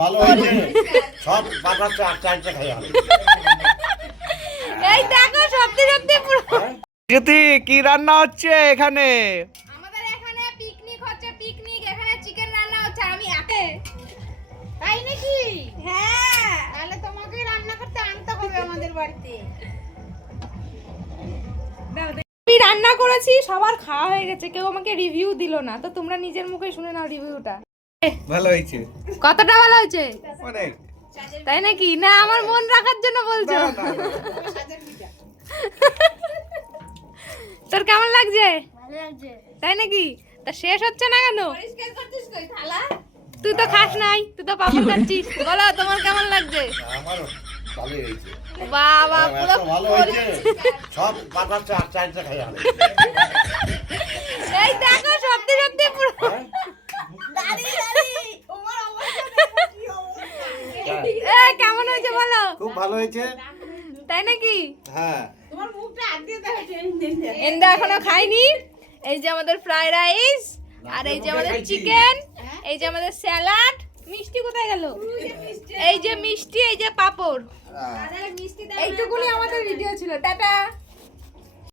ভালো হয়েছে সব বাতাসটা চাইতে খাই আমি এই দেখো সত্যি সত্যি পুরো জ্যোতি কি রান্না হচ্ছে এখানে? আমাদের এখানে পিকনিক হচ্ছে, পিকনিক এখানে চিকেন রান্না হচ্ছে। আমি একে তাই নাকি? হ্যাঁ, তাহলে তোমাকেই রান্না করতে আনতে হবে আমাদের বাড়িতে। আমি রান্না করেছি, সবার খাওয়া হয়ে গেছে, কেউ আমাকে রিভিউ দিল না। তো তোমরা নিজের মুখে শুনে নাও রিভিউটা। ভালো হয়েছে কতটা ভালো হয়েছে? অনেক। তাই নাকি? না আমার মন রাখার জন্য বলছো? তোর কেমন লাগছে? ভালো লাগছে। তাই নাকি? তা শেষ হচ্ছে না কেন? পরিষ্কার করছিস কই থালা? তুই তো খাস নাই, তুই তো পাপড় খাচ্ছিস। বলো তোমার কেমন লাগছে? আমারও ভালোই হয়েছে বাবা পুরো এত ভালো হয়েছে সব বাতাসটা চাইতে খাই আমি এই দেখো সত্যি সত্যি পুরো কেমন হয়েছে বলো? খুব ভালো হয়েছে। তাই নাকি? হ্যাঁ তোমার মুখটা হাত দিয়ে দেখো এন্দা এখনো খাইনি। এই যে আমাদের ফ্রাইড রাইস, আর এই যে আমাদের চিকেন, এই যে আমাদের স্যালাড। মিষ্টি কোথায় গেল? এই যে মিষ্টি, এই যে পাপড়। এইটুকুনি আমাদের ভিডিও ছিল। টাটা।